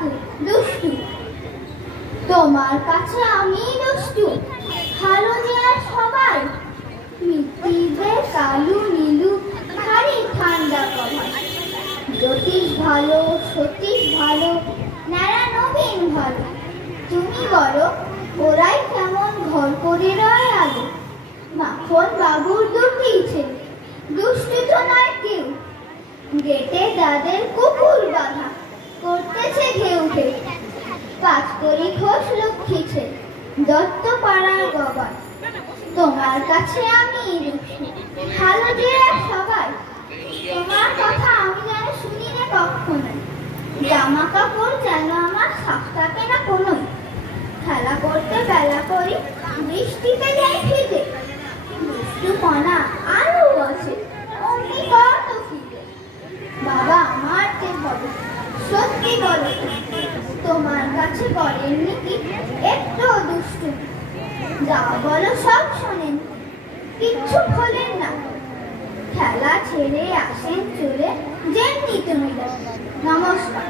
কাকু দুষ্টু, তোমার কাছে আমি দুষ্টু, ভালো যে আর সবাই, মিত্তিবে কালু নীলু ভারী ঠান্ডা কথা, জ্যোতিষ ভালো, সতীশ ভালো, নারা নবীন ভালো, তুমি বলো ওরাই কেমন ঘর করে রয় আলো, মাখন বাবুর দুটি ছেলে, দুষ্টু তো নয় কেউ, গেটে তাদের কুকুর বাঁধা, করতেছে ঘেউ ঘেউ, পাঁচকড়ি ঘোষ লক্ষ্মী ছেলে, দত্ত পাড়ার গবাই, তোমার কাছে আমি দুষ্টু, ভালো যে আর সবাই, তোমার কথা আমি যেন শুনি না কখনো, জামা কাপড় যেন আমার সাফ থাকে না কোনোই, খেলা করতে বেলা করি, বৃষ্টিতে যাই ভিজে, দুষ্টুপনা আরো আছে, অমনি কত ফিরে, বাবা আমার যে হবে, সত্যি বলো তোমার কাছে করেননি কি একটু দুষ্টু, যা বলো সব শোনেন, কিচ্ছু খোলেন না, খেলা ছেড়ে আসেন চলে, যেমনি তুমি নমস্কার।